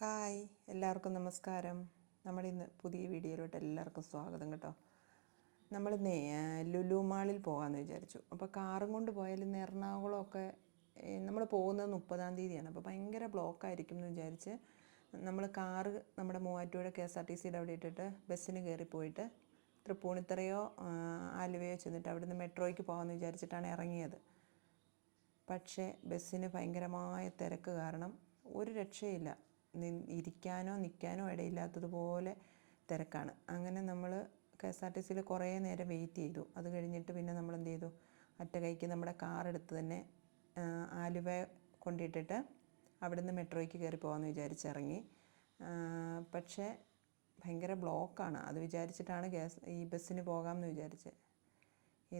Hi, എല്ലാവർക്കും നമസ്കാരം. നമ്മളിന്ന് പുതിയ വീഡിയോയിലോട്ട് എല്ലാവർക്കും സ്വാഗതം കേട്ടോ. നമ്മളിന്നേ ലുലു മാളിൽ പോകാമെന്ന് വിചാരിച്ചു. അപ്പോൾ കാറും കൊണ്ട് പോയാൽ ഇന്ന് എറണാകുളമൊക്കെ നമ്മൾ പോകുന്നത് 30-ാം തീയതിയാണ്. അപ്പോൾ ഭയങ്കര ബ്ലോക്കായിരിക്കും എന്ന് വിചാരിച്ച് നമ്മൾ കാറ് നമ്മുടെ മൂവാറ്റുപുഴ KSRTCയുടെ അവിടെ ഇട്ടിട്ട് ബസ്സിന് കയറിപ്പോയിട്ട് തൃപ്പൂണിത്തറയോ ആലുവയോ ചെന്നിട്ട് അവിടുന്ന് മെട്രോയ്ക്ക് പോകാമെന്ന് വിചാരിച്ചിട്ടാണ് ഇറങ്ങിയത്. പക്ഷേ ബസ്സിന് ഭയങ്കരമായ തിരക്ക് കാരണം ഒരു രക്ഷയില്ല. ഇരിക്കാനോ നിൽക്കാനോ ഇടയില്ലാത്തതുപോലെ തിരക്കാണ്. അങ്ങനെ നമ്മൾ KSRTCയിൽ കുറേ നേരം വെയിറ്റ് ചെയ്തു. അത് കഴിഞ്ഞിട്ട് പിന്നെ നമ്മൾ എന്ത് ചെയ്തു, അറ്റ കൈക്ക് നമ്മുടെ കാറെടുത്ത് തന്നെ ആലുവ കൊണ്ടിട്ടിട്ട് അവിടുന്ന് മെട്രോയ്ക്ക് കയറി പോകാമെന്ന് വിചാരിച്ചിറങ്ങി. പക്ഷേ ഭയങ്കര ബ്ലോക്കാണ്. അത് വിചാരിച്ചിട്ടാണ് ഈ ബസ്സിന് പോകാമെന്ന് വിചാരിച്ചത്.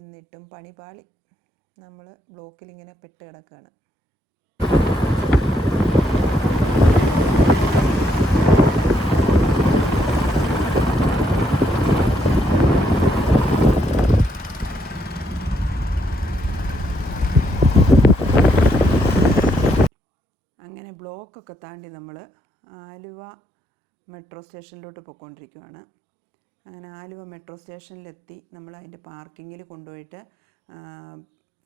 എന്നിട്ടും പണി പാളി. നമ്മൾ ബ്ലോക്കിലിങ്ങനെ പെട്ട് കിടക്കുകയാണ്. അങ്ങനെ ബ്ലോക്കൊക്കെ താണ്ടി നമ്മൾ ആലുവ മെട്രോ സ്റ്റേഷനിലോട്ട് പോയിക്കൊണ്ടിരിക്കുകയാണ്. അങ്ങനെ ആലുവ മെട്രോ സ്റ്റേഷനിലെത്തി നമ്മൾ അതിൻ്റെ പാർക്കിങ്ങിൽ കൊണ്ടുപോയിട്ട്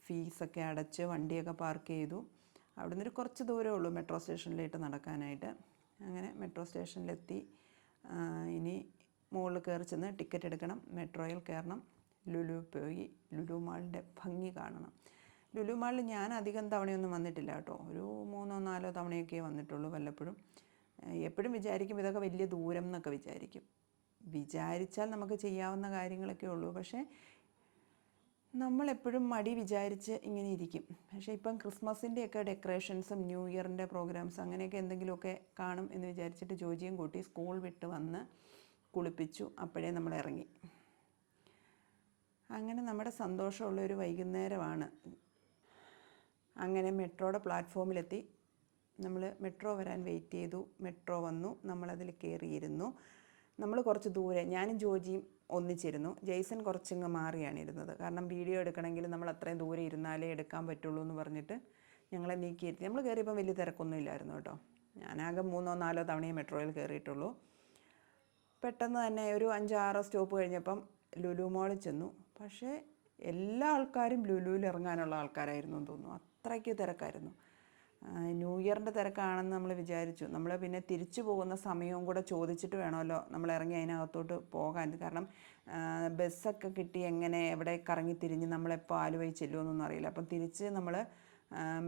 ഫീസൊക്കെ അടച്ച് വണ്ടിയൊക്കെ പാർക്ക് ചെയ്തു. അവിടെ നിന്നൊരു കുറച്ച് ദൂരമേ ഉള്ളൂ മെട്രോ സ്റ്റേഷനിലേക്ക് നടക്കാനായിട്ട്. അങ്ങനെ മെട്രോ സ്റ്റേഷനിലെത്തി ഇനി മുകളിൽ കയറി ചെന്ന് ടിക്കറ്റ് എടുക്കണം, മെട്രോയിൽ കയറണം, ലുലു പോയി ലുലു മാളിൻ്റെ ഭംഗി കാണണം. ലുലു മാളിൽ ഞാൻ അധികം തവണയൊന്നും വന്നിട്ടില്ല കേട്ടോ. ഒരു 3-4 തവണയൊക്കെ വന്നിട്ടുള്ളൂ വല്ലപ്പോഴും. എപ്പോഴും വിചാരിക്കും ഇതൊക്കെ വലിയ ദൂരം എന്നൊക്കെ വിചാരിച്ചാൽ നമുക്ക് ചെയ്യാവുന്ന കാര്യങ്ങളൊക്കെ ഉള്ളൂ. പക്ഷേ നമ്മളെപ്പോഴും മടി വിചാരിച്ച് ഇങ്ങനെ ഇരിക്കും. പക്ഷേ ഇപ്പം ക്രിസ്മസിൻ്റെയൊക്കെ ഡെക്കറേഷൻസും ന്യൂ ഇയറിൻ്റെ പ്രോഗ്രാംസ് അങ്ങനെയൊക്കെ എന്തെങ്കിലുമൊക്കെ കാണും എന്ന് വിചാരിച്ചിട്ട് ജോജിയും കൂട്ടി സ്കൂൾ വിട്ട് വന്ന് കുളിപ്പിച്ചു. അപ്പോഴേ നമ്മൾ ഇറങ്ങി. അങ്ങനെ നമ്മുടെ സന്തോഷമുള്ളൊരു വൈകുന്നേരമാണ്. അങ്ങനെ മെട്രോയുടെ പ്ലാറ്റ്ഫോമിലെത്തി. നമ്മൾ മെട്രോ വരാൻ വെയിറ്റ് ചെയ്തു. മെട്രോ വന്നു, നമ്മളതിൽ കയറിയിരുന്നു. നമ്മൾ കുറച്ച് ദൂരെ, ഞാനും ജോജിയും ഒന്നിച്ചിരുന്നു. ജെയ്സൺ കുറച്ചിങ്ങ് മാറിയാണ് ഇരുന്നത്. കാരണം വീഡിയോ എടുക്കണമെങ്കിൽ നമ്മൾ അത്രയും ദൂരെ ഇരുന്നാലേ എടുക്കാൻ പറ്റുള്ളൂ എന്ന് പറഞ്ഞിട്ട് ഞങ്ങളെ നീക്കിയിരുത്തി. നമ്മൾ കയറിയപ്പം വലിയ തിരക്കൊന്നും ഇല്ലായിരുന്നു കേട്ടോ. ഞാനാകെ 3-4 തവണയേ മെട്രോയിൽ കയറിയിട്ടുള്ളൂ. പെട്ടെന്ന് തന്നെ ഒരു 5-6 സ്റ്റോപ്പ് കഴിഞ്ഞപ്പം ലുലു മാളിൽ ചെന്നു. പക്ഷേ എല്ലാ ആൾക്കാരും ലുലുവിൽ ഇറങ്ങാനുള്ള ആൾക്കാരായിരുന്നു എന്ന് തോന്നുന്നു. അത്രയ്ക്ക് തിരക്കായിരുന്നു. ന്യൂ ഇയറിൻ്റെ തിരക്കാണെന്ന് നമ്മൾ വിചാരിച്ചു. നമ്മൾ പിന്നെ തിരിച്ചു പോകുന്ന സമയവും കൂടെ ചോദിച്ചിട്ട് വേണമല്ലോ നമ്മൾ ഇറങ്ങി അതിനകത്തോട്ട് പോകാൻ. കാരണം ബസ്സൊക്കെ കിട്ടി എങ്ങനെ എവിടെ കറങ്ങി തിരിഞ്ഞ് നമ്മളെപ്പോൾ ആലുവയിൽ ചെല്ലുമെന്നൊന്നും അറിയില്ല. അപ്പം തിരിച്ച് നമ്മൾ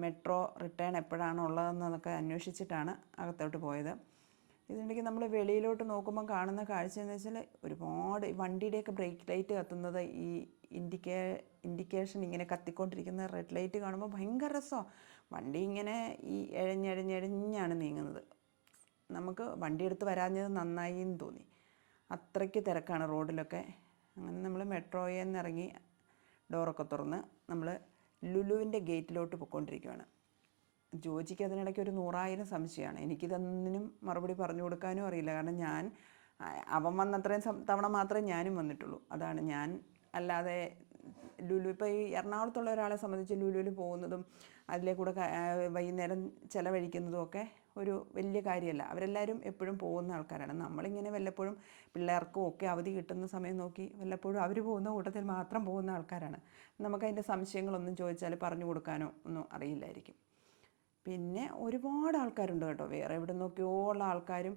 മെട്രോ റിട്ടേൺ എപ്പോഴാണ് ഉള്ളതെന്നൊക്കെ അന്വേഷിച്ചിട്ടാണ് അകത്തോട്ട് പോയത്. ഇതിനിടയ്ക്ക് നമ്മൾ വെളിയിലോട്ട് നോക്കുമ്പം കാണുന്ന കാഴ്ച എന്ന് വെച്ചാൽ ഒരുപാട് വണ്ടിയുടെയൊക്കെ ബ്രേക്ക് ലൈറ്റ് കത്തുന്നത്, ഈ ഇൻഡിക്കേഷൻ ഇങ്ങനെ കത്തിക്കൊണ്ടിരിക്കുന്ന റെഡ് ലൈറ്റ് കാണുമ്പോൾ ഭയങ്കര രസമാണ്. വണ്ടി ഇങ്ങനെ ഈ എഴഞ്ഞെഴഞ്ഞെഴഞ്ഞാണ് നീങ്ങുന്നത്. നമുക്ക് വണ്ടിയെടുത്ത് വരാഞ്ഞത് നന്നായി എന്ന് തോന്നി. അത്രയ്ക്ക് തിരക്കാണ് റോഡിലൊക്കെ. അങ്ങനെ നമ്മൾ മെട്രോയിൽ നിന്ന് ഇറങ്ങി ഡോറൊക്കെ തുറന്ന് നമ്മൾ ലുലുവിൻ്റെ ഗേറ്റിലോട്ട് പോയിക്കൊണ്ടിരിക്കുകയാണ്. ജോജിക്ക് അതിനിടയ്ക്ക് ഒരു 100,000 സംശയമാണ്. എനിക്കിതൊന്നിനും മറുപടി പറഞ്ഞു കൊടുക്കാനും അറിയില്ല. കാരണം അവൻ വന്നത്രയും തവണ മാത്രമേ ഞാനും വന്നിട്ടുള്ളൂ. അതാണ് ഞാൻ. അല്ലാതെ ലുലു ഇപ്പോൾ ഈ എറണാകുളത്തുള്ള ഒരാളെ സംബന്ധിച്ച് ലുലുവിൽ പോകുന്നതും അതിലെ കൂടെ വൈകുന്നേരം ചിലവഴിക്കുന്നതും ഒക്കെ ഒരു വലിയ കാര്യമല്ല. അവരെല്ലാവരും എപ്പോഴും പോകുന്ന ആൾക്കാരാണ്. നമ്മളിങ്ങനെ വല്ലപ്പോഴും പിള്ളേർക്കും ഒക്കെ അവധി കിട്ടുന്ന സമയം നോക്കി വല്ലപ്പോഴും അവർ പോകുന്ന കൂട്ടത്തിൽ മാത്രം പോകുന്ന ആൾക്കാരാണ്. നമുക്കതിൻ്റെ സംശയങ്ങളൊന്നും ചോദിച്ചാൽ പറഞ്ഞു കൊടുക്കാനോ ഒന്നും അറിയില്ലായിരിക്കും. പിന്നെ ഒരുപാട് ആൾക്കാരുണ്ട് കേട്ടോ. വേറെ എവിടെ നോക്കിയോ ഉള്ള ആൾക്കാരും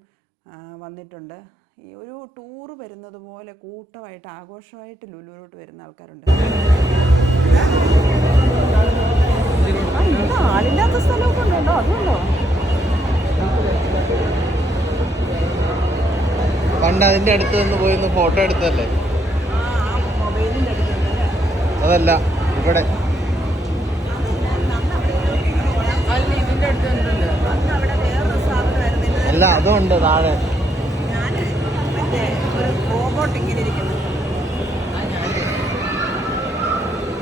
വന്നിട്ടുണ്ട്. ഈ ഒരു ടൂറ് വരുന്നത് പോലെ കൂട്ടമായിട്ട് ആഘോഷമായിട്ട് ലുലുവിലോട്ട് വരുന്ന ആൾക്കാരുണ്ട്. ആളില്ലാത്ത സ്ഥലമൊക്കെ ഉണ്ടോ? അതുകൊണ്ടോ പണ്ട് അതിന്റെ അടുത്ത് നിന്ന് പോയി ഫോട്ടോ എടുത്തല്ലേ? മൊബൈലിൻ്റെ അടുത്തുണ്ടല്ലേ? അതല്ല, ഇവിടെ അല്ല, അതുണ്ട് താഴെ. ഞാൻ മറ്റേ ഒരു റോബോട്ട് ഇങ്ങനെ ഇരിക്കുന്നു.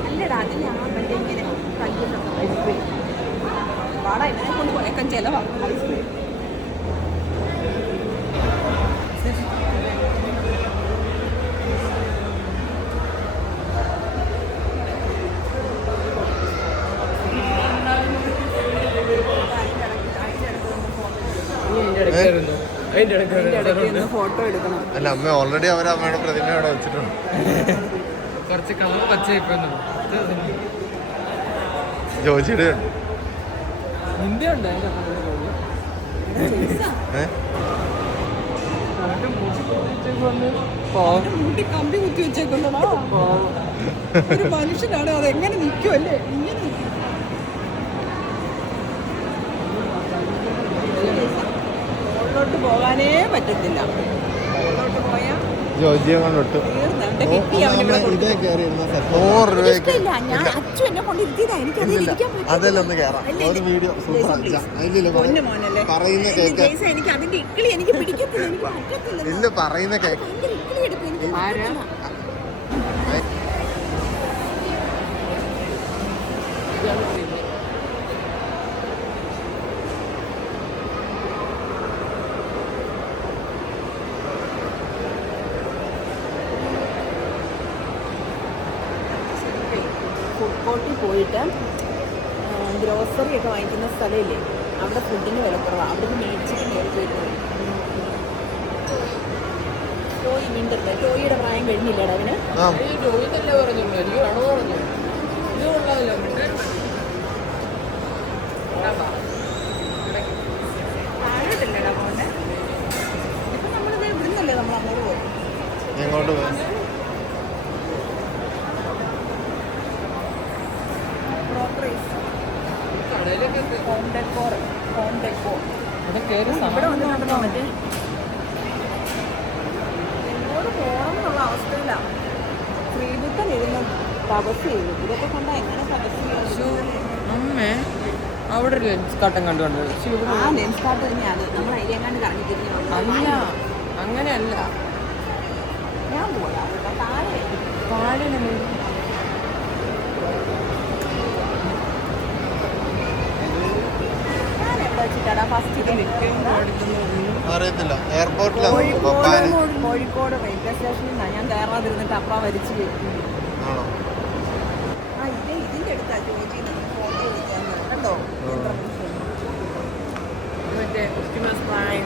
അല്ലടാ, അത് ഞാൻ മറ്റേ ഇങ്ങനെ കല്ലുണ്ട് ഐസ്ക്രീം. പാടാ, ഇതിനെ കൊണ്ട് പോയേക്കാൻ ചിലവാണ് ഐസ്ക്രീം. അതിൻ്റെ അതിൻ്റെ ഇടയ്ക്ക് ഒന്ന് ഫോട്ടോ എടുക്കണം. അല്ല അമ്മ ഓൾറെഡി അവർ അമ്മയുടെ പ്രതിമ അവിടെ വെച്ചിട്ടുണ്ട്. കുറച്ച് കളർ പച്ചയിപ്പോ ജോജിയുടെ ഉണ്ട്. നിന്റെ ഉണ്ട് മുടി കമ്പി കുത്തി വെച്ചേക്കുന്നോ ഒരു മനുഷ്യനാണ്. അതെങ്ങനെ നിൽക്കുമല്ലേ? ഇങ്ങനെ നിൽക്കും. മുകളിലോട്ട് പോകാനേ പറ്റത്തില്ല. മുകളിലോട്ട് പോയാൽ ജോജിയെ കൊണ്ടിട്ടു. ഇതേ കയറി 100 രൂപയ്ക്ക് അതെല്ലാം ഒന്ന് കയറാം. ഒരു വീഡിയോ പറയുന്ന കേക്ക് ഇല്ല പറയുന്ന കേക്ക് ഫുഡ് കോർട്ടിൽ പോയിട്ട് ഗ്രോസറി ഒക്കെ വാങ്ങിക്കുന്ന സ്ഥലമില്ലേ, അവിടെ ഫുഡിന് വില കുറവാണ്. അവിടുന്ന് മേടിച്ചിട്ട് മേടിച്ച് പോയിട്ട് ടോയ് വീണ്ടും ടോയിയുടെ പ്രായം കഴിഞ്ഞില്ലടാ അവന്. ജോയിന്നല്ലേ പറഞ്ഞുള്ളൂ, എനിക്ക് വേണോ പറഞ്ഞു. ഇത് കൊള്ളാമല്ലോ. താഴോട്ടല്ലേടാ പോകണ്ടേ? ഇപ്പം നമ്മളിത് ഇവിടുന്നല്ലേ നമ്മൾ അങ്ങോട്ട് പോകും. എങ്ങോട്ട് പോയി? ഇവിടെ വന്നിട്ടുണ്ടോ മറ്റേ എന്നോട് പോകണം എന്നുള്ള അവസ്ഥയിലാണ്. ശ്രീബുദ്ധൻ ഇരുന്ന് തപസ് ചെയ്തു. ഇതൊക്കെ കണ്ടാ എങ്ങനെ തപസ് ചെയ്യും? അമ്മേ അവിടെ ഒരു ലെൻസ് കാട്ടം കണ്ടുകൊണ്ട് ആ ലെൻസ് കാട്ട് തന്നെയാണ്. നമ്മൾ അതിലെങ്ങാണ്ട് കറങ്ങി തിരിഞ്ഞു അല്ല, അങ്ങനെയല്ല. ഞാൻ പോകാം. താഴെ താഴെ ഞാൻ എവിടെ വെച്ചിട്ടാണ് ഫസ്റ്റ് അറിയത്തില്ല. എയർപോർട്ടിലാണ്. കോഴിക്കോട് റെയിൽവേ സ്റ്റേഷനിൽ നിന്നാണ് ഞാൻ കയറാതിരുന്നിട്ട് അപ്പ വരച്ച് വെക്കും. ആ ഇതിൻ്റെ അടുത്താ ജോജി ഫോട്ടോ എടുക്കാൻ കണ്ടോ? മറ്റേ ക്രിസ്മസ് പ്രൈം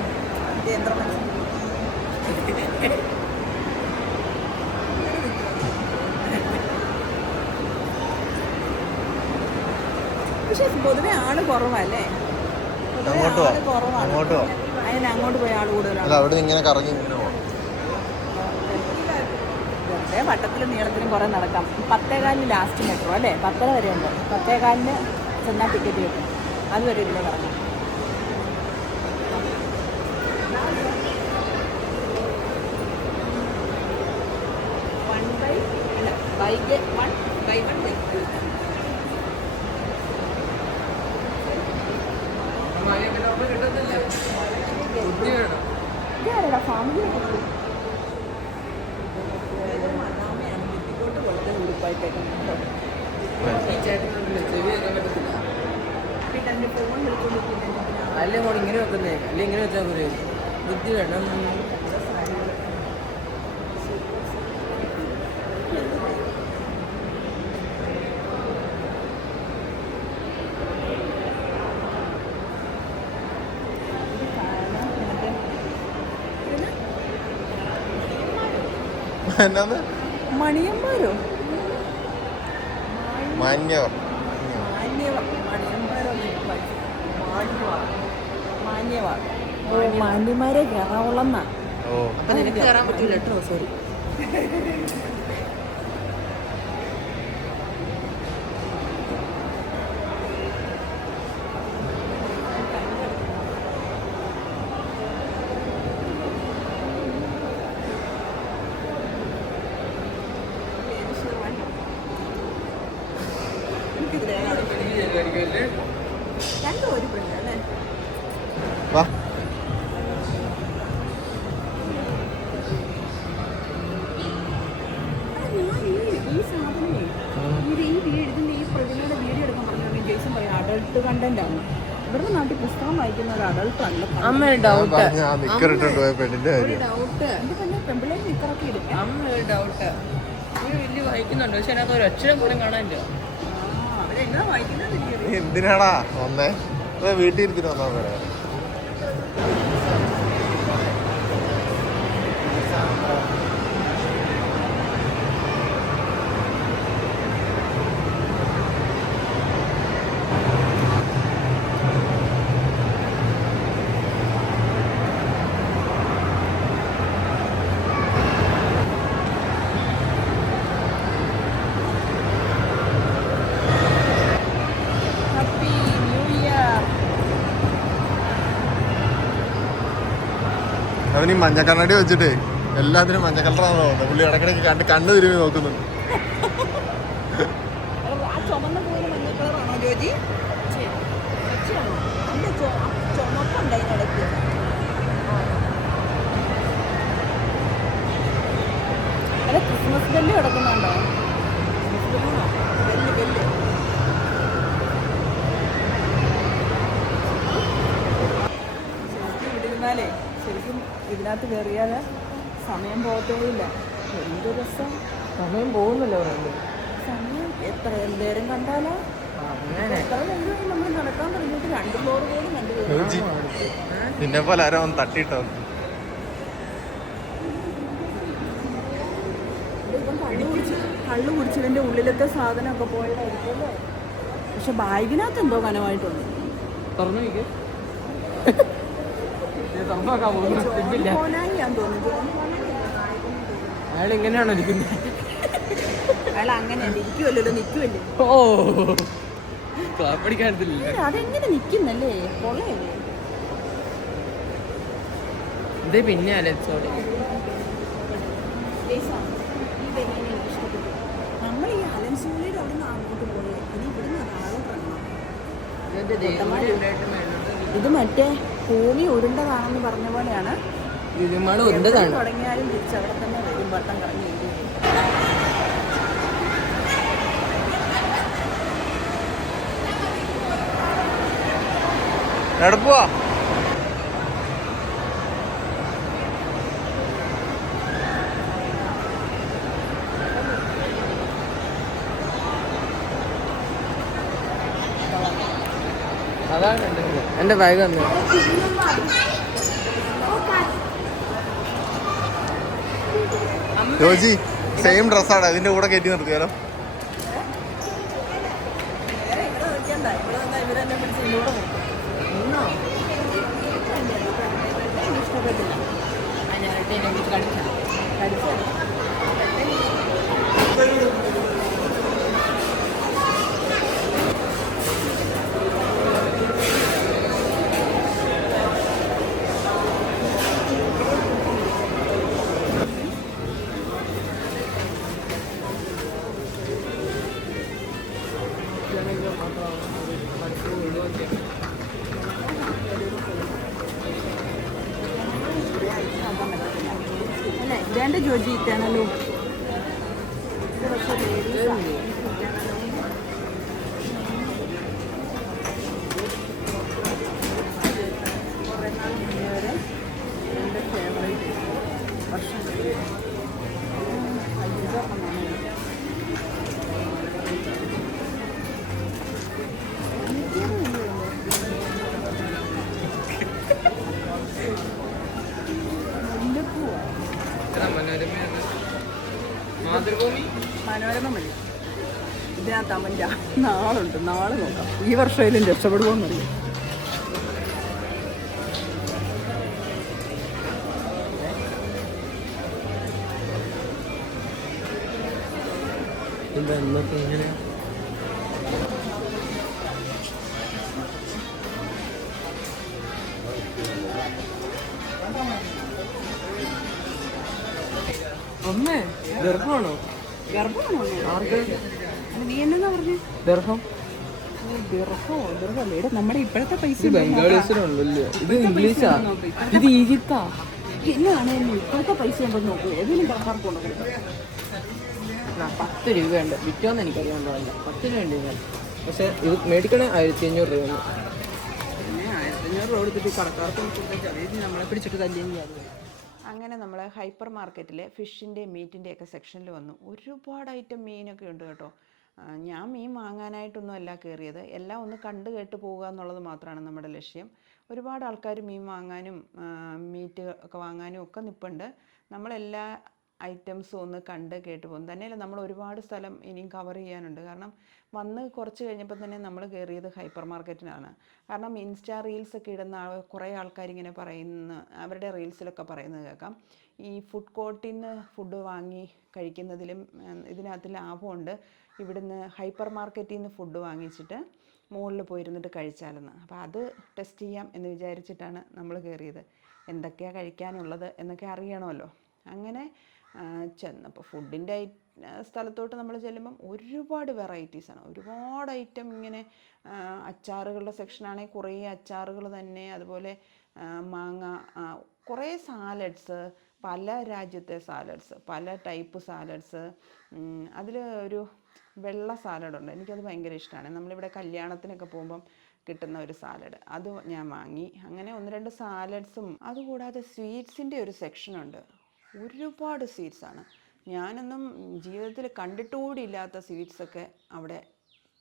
പക്ഷെ പൊതുവെ ആള് കുറവല്ലേ? അങ്ങോട്ട് ആള് കുറവാണ്. അങ്ങോട്ട് പോവാം. അതിന് അങ്ങോട്ട് പോയ ആള് കൂടുതലാണ്. അവിടെ ഇങ്ങനെ കറങ്ങി ഇങ്ങനെ പോവാം. വെറുതെ വട്ടത്തിലും നീളത്തിലും കുറേ നടക്കാം. 10:15 ലാസ്റ്റ് മെട്രോ അല്ലേ? 10:30 വരെ ഉണ്ട്. 10:15 ചെന്നാൽ ടിക്കറ്റ് കിട്ടും. അതുവരെ ഇതിലെ കറങ്ങാം. ഇതാരടാ ഫാമിലി ഉടുപ്പായിട്ടേക്കുന്നുണ്ടോ? പിന്നെ എൻ്റെ ഫോൺ വിളിച്ചുകൊണ്ടിരിക്കുന്നത് അല്ലേ മോൾ ഇങ്ങനെ വെക്കുന്നേ? അല്ലെ ഇങ്ങനെ വെച്ചാൽ പോരെ? ബുദ്ധി വേണം. മണിയന്മാരോ? മാന്യവർ. മാന്യന്മാരെ കയറാവുള്ളന്നാ. അപ്പൊ നിനക്ക് കയറാൻ പറ്റില്ല കേട്ടോ. സോറി. രണ്ടും ഒരു പെണ്ണല്ലേ? വാ. ഈ സാധനമേ ഇതിന്റെ ഈ പ്രതിമയുടെ വീഡിയോ എടുക്കാൻ പറഞ്ഞു. ജെയ്സൺ പറയും അഡൾട്ട് കണ്ടന്റ് ആണ്. ഇവരുടെ നാട്ടിൽ പുസ്തകം വായിക്കുന്ന ഒരു അഡൾട്ട് അല്ല. അമ്മ ഡൗട്ട് ഡൗട്ട് എന്റെ തന്നെ പെമ്പിളേക്ക് നിക്കറൊക്കെ എടുക്കാം. അമ്മ ഡൗട്ട് വലിയ വായിക്കുന്നുണ്ട്, പക്ഷെ അതിനകത്ത് ഒരു അക്ഷരം പോലും കാണാനില്ല. അവരെന്നാ വായിക്കുന്നത്? എന്തിനാടാ ഒന്നേ വീട്ടിൽ ഇരുത്തിട്ട് വന്നാ പോരാ? അവൻ ഈ മഞ്ഞ കണ്ണാടി വെച്ചിട്ട് എല്ലാത്തിനും മഞ്ഞ കളറാണ് തോന്നുന്നത്. പുള്ളി ഇടയ്ക്കിടയ്ക്ക് കണ്ണ് തിരുമ്പി നോക്കുന്നുണ്ട്. ആ ചുമന്ന പൂവിന് മഞ്ഞ കളറാണോ ജോജി? ചുമപ്പുണ്ട് അതിനിടയ്ക്ക്. അല്ല ക്രിസ്മസ് ബെല്ല് കിടക്കുന്നുണ്ടോ? ബെല്ല് ബെല്ല് ശരിക്കും ഇടിരുന്നാലേ ശരിക്കും ഇതിനകത്ത് കയറിയാൽ സമയം പോകത്തേയില്ല. എന്ത് രസം. സമയം പോകുന്നില്ല പറയുന്നത്. സമയം എത്ര നേരം കണ്ടാലോ? എത്ര നേരം നമ്മൾ നടക്കാൻ തുടങ്ങിയിട്ട് 2 ഫ്ലോർ പോലും കണ്ടുപോകും. നിന്നെ പോലെ ആരോ ഒന്ന് തട്ടിയിട്ടോ. ഇപ്പം കള്ളു കുടിച്ചതിൻ്റെ ഉള്ളിലത്തെ സാധനമൊക്കെ പോയതായിരിക്കുമല്ലോ. പക്ഷെ ബാഗിനകത്ത് എന്തോ കനമായിട്ടുണ്ട്. തുറന്നു വയ്ക്കും. തുറന്നോക്കാൻ പോകുന്നില്ല. പോനായിയാന്ന് തോന്നുന്നു. അയാൾ ഇങ്ങനെയാണോ ഇരിക്കുന്നത്? അയാൾ അങ്ങനെയല്ല ഇരിക്കുമല്ലോ, നിൽക്കുമല്ലേ. ഓ പഠിക്കാനില്ല. അതെങ്ങനെ നിൽക്കുന്നല്ലേ? കൊള്ളയല്ലേ. ഇത് പിന്നെ അലച്ചോടെ നമ്മൾ ഈ അലൻസൂളിയുടെ അവിടെ നിന്ന് അങ്ങോട്ട് പോയി ഇനി ഇവിടുന്ന് ഇത് മറ്റേ ഭൂമി ഉരുണ്ടതാണെന്ന് പറഞ്ഞ പോലെയാണ്. തുടങ്ങിയാലും തിരിച്ചവിടെ തന്നെ വരും. വട്ടം കറങ്ങി എടുപ്പുവാ. അതാണ് എൻ്റെ ബാഗ് വന്നത്. ജോജി സെയിം ഡ്രസ്സാണ് അതിന്റെ കൂടെ കയറ്റി നിർത്തിയാലോ? അല്ലേ ഇതേണ്ട ജോജി ഇട്ടാണല്ലോ. മനോരമ മതി. ഇതിനകത്ത് അവൻ്റെ നാളുണ്ട്. നാളെ നോക്കാം ഈ വർഷമായാലും രക്ഷപ്പെടുമോന്നറിയാം. അമ്മേ ഗർഭമാണോ? ഗർഭമാണോ? ആർക്ക്? നീ എന്നാ പറഞ്ഞു? ഗർഭം ഗർഭമല്ലേ നമ്മുടെ ഇപ്പോഴത്തെ പൈസ ബംഗാളീസിനുണ്ടല്ലോ. ഇത് ഇംഗ്ലീഷാ, ഇത് ഈജിപ്താ. എന്നാണ് ഇപ്പോഴത്തെ പൈസ ഉണ്ടെന്ന് നോക്കൂ. ഏതെങ്കിലും കടക്കാർക്ക് കൊണ്ടുപോകും. 10 രൂപയുണ്ട്. വിറ്റോന്ന് എനിക്കറിയാൻ പാടില്ല. 10 രൂപ ഉണ്ട്. പക്ഷെ ഇത് മേടിക്കണേ 1500 രൂപ. 1500 രൂപ കൊടുത്തിട്ട് കടക്കാർക്ക് നമ്മളെ പിടിച്ചിട്ട് തല്ലിയും ചെയ്യാതെ. അങ്ങനെ നമ്മൾ ഹൈപ്പർ മാർക്കറ്റിലെ ഫിഷിൻ്റെ മീറ്റിൻ്റെയൊക്കെ സെക്ഷനിൽ വന്നു. ഒരുപാട് ഐറ്റം മീനൊക്കെ ഉണ്ട് കേട്ടോ. ഞാൻ മീൻ വാങ്ങാനായിട്ടൊന്നും അല്ല കയറിയത്. എല്ലാം ഒന്ന് കണ്ട് കേട്ട് പോവുക എന്നുള്ളത് മാത്രമാണ് നമ്മുടെ ലക്ഷ്യം. ഒരുപാട് ആൾക്കാർ മീൻ വാങ്ങാനും മീറ്റ് ഒക്കെ വാങ്ങാനും ഒക്കെ നിൽപ്പുണ്ട്. നമ്മളെല്ലാ ഐറ്റംസും ഒന്ന് കണ്ട് കേട്ട് പോകും. തന്നെയല്ല നമ്മൾ ഒരുപാട് സ്ഥലം ഇനിയും കവർ ചെയ്യാനുണ്ട്. കാരണം വന്ന് കുറച്ച് കഴിഞ്ഞപ്പോൾ തന്നെ നമ്മൾ കയറിയത് ഹൈപ്പർ മാർക്കറ്റിനാണ്. കാരണം ഇൻസ്റ്റാ റീൽസൊക്കെ ഇടുന്ന കുറേ ആൾക്കാരിങ്ങനെ പറയുന്ന, അവരുടെ റീൽസിലൊക്കെ പറയുന്നത് കേൾക്കാം, ഈ ഫുഡ് കോർട്ടിൽ നിന്ന് ഫുഡ് വാങ്ങി കഴിക്കുന്നതിലും ഇതിനകത്ത് ലാഭമുണ്ട്. ഇവിടുന്ന് ഹൈപ്പർ മാർക്കറ്റിൽ നിന്ന് ഫുഡ് വാങ്ങിച്ചിട്ട് മുകളിൽ പോയിരുന്നിട്ട് കഴിച്ചാലെന്ന്. അപ്പോൾ അത് ടെസ്റ്റ് ചെയ്യാം എന്ന് വിചാരിച്ചിട്ടാണ് നമ്മൾ കയറിയത്. എന്തൊക്കെയാണ് കഴിക്കാനുള്ളത് എന്നൊക്കെ അറിയണമല്ലോ. അങ്ങനെ ചെന്നപ്പോൾ ഫുഡിൻ്റെ സ്ഥലത്തോട്ട് നമ്മൾ ചെല്ലുമ്പം ഒരുപാട് വെറൈറ്റീസാണ്, ഒരുപാട് ഐറ്റം. ഇങ്ങനെ അച്ചാറുകളുടെ സെക്ഷനാണെങ്കിൽ കുറേ അച്ചാറുകൾ തന്നെ, അതുപോലെ മാങ്ങ, കുറേ സാലഡ്സ്, പല രാജ്യത്തെ സാലഡ്സ്, പല ടൈപ്പ് സാലഡ്സ്. അതിൽ ഒരു വെള്ള സാലഡുണ്ട്, എനിക്കത് ഭയങ്കര ഇഷ്ടമാണ്. നമ്മളിവിടെ കല്യാണത്തിനൊക്കെ പോകുമ്പം കിട്ടുന്ന ഒരു സാലഡ്, അത് ഞാൻ വാങ്ങി. അങ്ങനെ 1-2 സാലഡ്സും. അതുകൂടാതെ സ്വീറ്റ്സിൻ്റെ ഒരു സെക്ഷനുണ്ട്, ഒരുപാട് സ്വീറ്റ്സാണ്. ഞാനൊന്നും ജീവിതത്തിൽ കണ്ടിട്ടുകൂടി ഇല്ലാത്ത സ്വീറ്റ്സൊക്കെ അവിടെ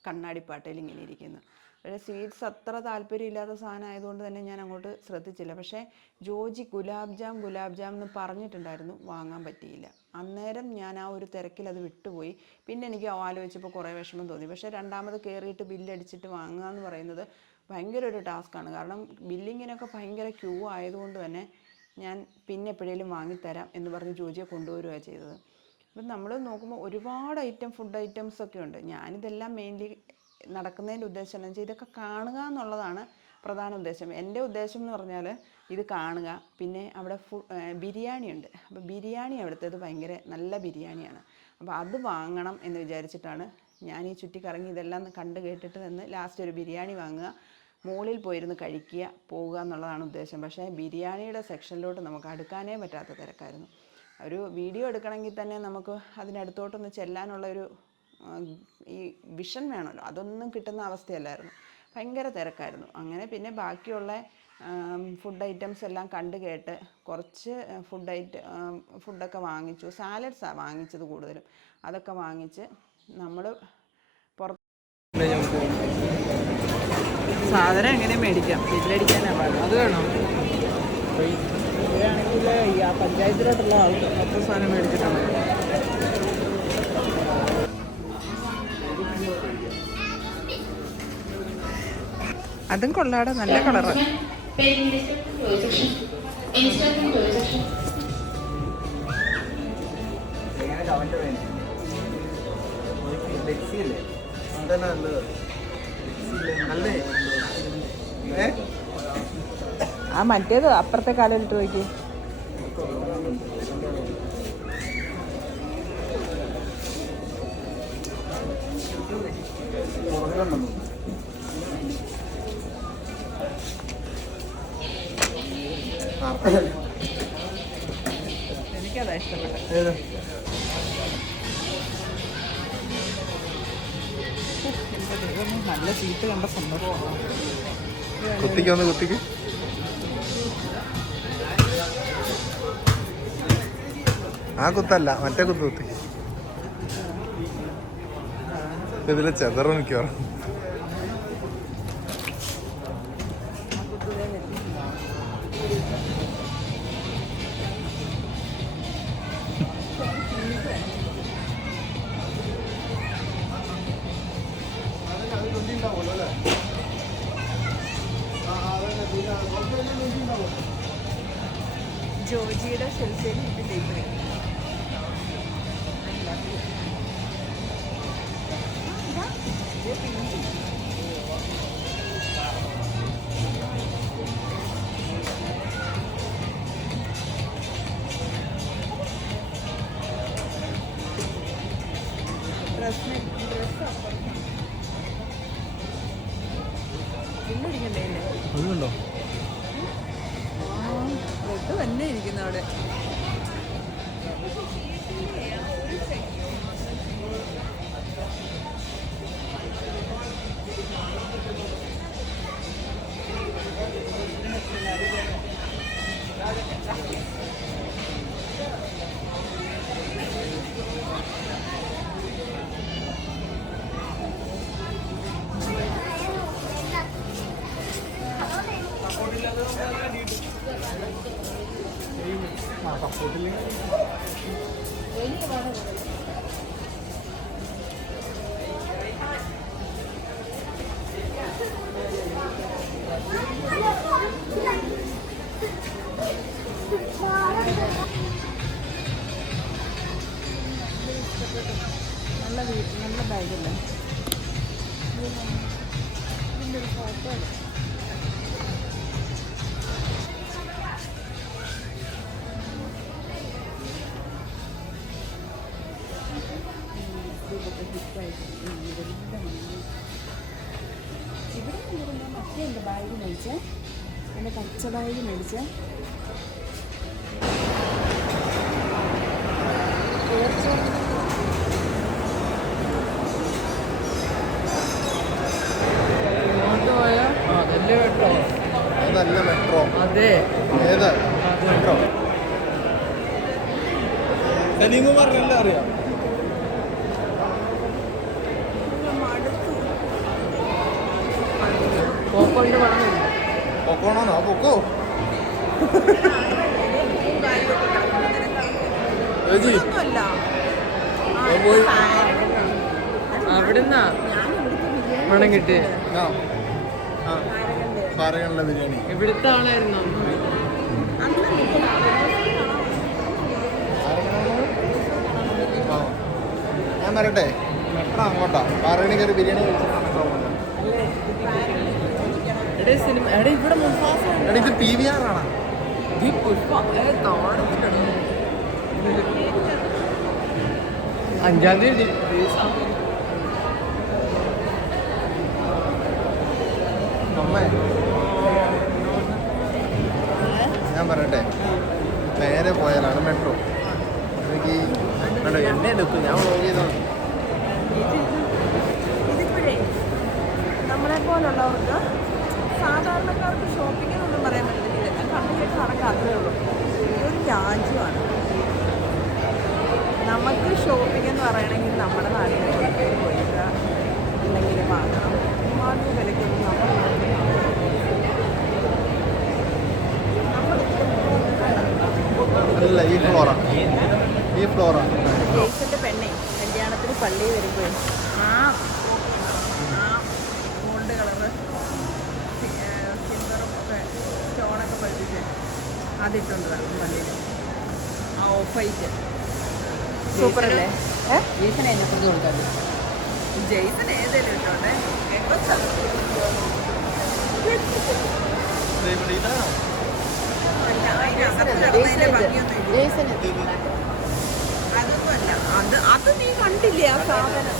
കണ്ണാടിപ്പാട്ടയിൽ ഇങ്ങനെ ഇരിക്കുന്നു. പക്ഷേ സ്വീറ്റ്സ് അത്ര താല്പര്യമില്ലാത്ത സാധനം ആയതുകൊണ്ട് തന്നെ ഞാൻ അങ്ങോട്ട് ശ്രദ്ധിച്ചില്ല. പക്ഷേ ജോജി ഗുലാബ് ജാം എന്ന് പറഞ്ഞിട്ടുണ്ടായിരുന്നു, വാങ്ങാൻ പറ്റിയില്ല. അന്നേരം ഞാൻ ആ ഒരു തിരക്കിൽ അത് വിട്ടുപോയി. പിന്നെ എനിക്ക് ആലോചിച്ചപ്പോൾ കുറേ വിഷമം തോന്നി. പക്ഷേ രണ്ടാമത് കയറിയിട്ട് ബില്ലടിച്ചിട്ട് വാങ്ങുക എന്ന് പറയുന്നത് ഭയങ്കര ഒരു ടാസ്ക്കാണ്. കാരണം ബില്ലിങ്ങിനൊക്കെ ഭയങ്കര ക്യൂ ആയതുകൊണ്ട് തന്നെ ഞാൻ പിന്നെ എപ്പോഴേലും വാങ്ങിത്തരാം എന്ന് പറഞ്ഞ് ജോജിയെ കൊണ്ടുവരികയാണ് ചെയ്തത്. അപ്പം നമ്മൾ നോക്കുമ്പോൾ ഒരുപാട് ഫുഡ് ഐറ്റംസൊക്കെ ഉണ്ട്. ഞാനിതെല്ലാം മെയിൻലി നടക്കുന്നതിൻ്റെ ഉദ്ദേശം എന്ന് വെച്ചാൽ ഇതൊക്കെ കാണുക എന്നുള്ളതാണ് പ്രധാന ഉദ്ദേശം. എൻ്റെ ഉദ്ദേശം എന്ന് പറഞ്ഞാൽ ഇത് കാണുക. പിന്നെ അവിടെ ബിരിയാണിയുണ്ട്. അപ്പോൾ ബിരിയാണി അവിടുത്തേത് ഭയങ്കര നല്ല ബിരിയാണിയാണ്. അപ്പോൾ അത് വാങ്ങണം എന്ന് വിചാരിച്ചിട്ടാണ് ഞാൻ ഈ ചുറ്റിക്കറങ്ങി ഇതെല്ലാം കണ്ട് കേട്ടിട്ട് നിന്ന് ലാസ്റ്റ് ഒരു ബിരിയാണി വാങ്ങുക, മുകളിൽ പോയിരുന്ന് കഴിക്കുക, പോവുക എന്നുള്ളതാണ് ഉദ്ദേശം. പക്ഷേ ബിരിയാണിയുടെ സെക്ഷനിലോട്ട് നമുക്ക് അടുക്കാനേ പറ്റാത്ത തിരക്കായിരുന്നു. ഒരു വീഡിയോ എടുക്കണമെങ്കിൽ തന്നെ നമുക്ക് അതിനടുത്തോട്ടൊന്ന് ചെല്ലാനുള്ളൊരു ഈ വിഷൻ വേണമല്ലോ, അതൊന്നും കിട്ടുന്ന അവസ്ഥയല്ലായിരുന്നു. ഭയങ്കര തിരക്കായിരുന്നു. അങ്ങനെ പിന്നെ ബാക്കിയുള്ള ഫുഡ് ഐറ്റംസ് എല്ലാം കണ്ട് കേട്ട് കുറച്ച് ഫുഡൊക്കെ വാങ്ങിച്ചു. സാലഡ്സാണ് വാങ്ങിച്ചത് കൂടുതലും. അതൊക്കെ വാങ്ങിച്ച് നമ്മൾ പുറത്ത് സാധനം എങ്ങനെ മേടിക്കാം, ബില്ലടിക്കാനാണ് പാടും. അത് വേണം. ഇവരാണെങ്കിൽ ഈ ആ പഞ്ചായത്തിലോട്ടുള്ള മൊത്തം സാധനം മേടിച്ചിട്ടാണ്. അതും കൊള്ളാടെ, നല്ല കളറ്. ആ മറ്റേത് അപ്പുറത്തെ കാലിലിട്ട് നോക്കി. എനിക്കതാ ഇഷ്ടപ്പെട്ടത്. നല്ല സീറ്റ് കണ്ട സന്തോഷമാണ്. കുത്തിക്ക് ആ കുത്തല്ല, മറ്റേ കുത്തി. ഇതില് ചെതറ് മിക്കവാറും. ജോജിയുടെ ഷെൽഫിൽ ഇതിലേക്ക് അതുകൊണ്ടോ റെഡ് തന്നെ ഇരിക്കുന്നു അവിടെ. നല്ല ബാഗല്ലേ. പച്ച ബാഗ് മേടിച്ചേ. അതല്ല മെട്രോ. അതെ ഏത് മെട്രോ? സലീംകുമാറിനെല്ലാം അറിയാം. പോക്കോണ്ട് പണം പൊക്കോണോ? പൊക്കോ ചേച്ചി പോയി. അവിടുന്നാ പണം കിട്ടി. പാറകളിലെ ബിരിയാണി ഇവിടുത്തെ ആളായിരുന്നു. ഞാൻ പറയട്ടെ, മെട്രോ അങ്ങോട്ടാ. പാറകളിൽ കയറി ബിരിയാണി സിനിമ എടാ ഇവിടെ മുഫാസ എടാ, ഇത് PVR ആണോ? ഈ പുഷ്പ 5-ാം തീയതി അമ്മേ, ഞാൻ പറയട്ടെ, നേരെ പോയാലാണ് മെട്രോ. എനിക്ക് എന്നെ എടുക്കും, ഞാൻ വ്ലോഗ് ചെയ്തോളാം. ഇതിപ്പോഴേ നമ്മളെ പോലുള്ളവർക്ക്, സാധാരണക്കാർക്ക് ഷോപ്പിംഗ് എന്നൊന്നും പറയാൻ പറ്റത്തില്ല. കണ്ടു കേട്ട് നടക്കാത്തതേ ഉള്ളൂ. ഇതൊരു രാജ്യമാണ്. നമുക്ക് ഷോപ്പിംഗ് എന്ന് പറയണമെങ്കിൽ നമ്മുടെ നാട്ടിൽ പോയില്ല, അല്ലെങ്കിൽ വാങ്ങണം. ഒരുപാട് വിലയ്ക്കൊന്നും അല്ല, ഈ ഫ്ലോറ ജെയ്സന്റെ പെണ്ണെ കല്യാണത്തിന് പള്ളിയിൽ വരുമ്പോഴും ആ ഗോൾഡ് കളറ് സിൽവറും ഒക്കെ സ്റ്റോണൊക്കെ പഴിപ്പിച്ച് അതിട്ടുണ്ട് പള്ളിയിൽ. ആ ഓഫ് വൈറ്റ് സൂപ്പർ അല്ലേ? ജെയ്സൺ എന്നെ കുറിച്ച് കൊടുക്കാറ്. ജെയ്സൺ ഏതെങ്കിലും ഇട്ടോട്ടെ. അതൊന്നുമല്ല, അത് നീ കണ്ടില്ലേ ആ സാധനം?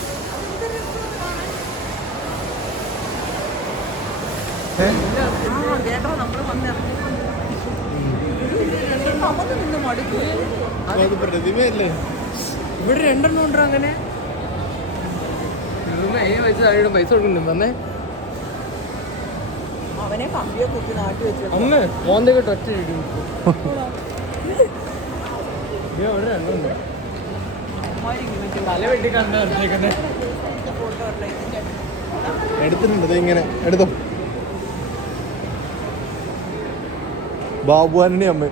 ചേട്ടാ നമ്മൾ വന്നിറങ്ങി നമുക്ക് നിന്ന് മടുക്കും. പ്രതിമയല്ലേ? ഇവിടെ 2 ഉണ്ടോ അങ്ങനെ? വെച്ച് താഴെ പൈസ കൊടുക്കുന്നു. വന്നേ അവനെ കമ്പിയെ കുത്തി നാട്ടി വെച്ചു. അമ്മ മോന്തെ കേട്ടോ ഒറ്റ ഇവിടെ 2 ഉണ്ട്. തല വെട്ടി കണ്ടേ ഫോട്ടോ എടുത്തിട്ടുണ്ട്. ഇങ്ങനെ എടുത്തോ. ബാബുവാനി അമ്മ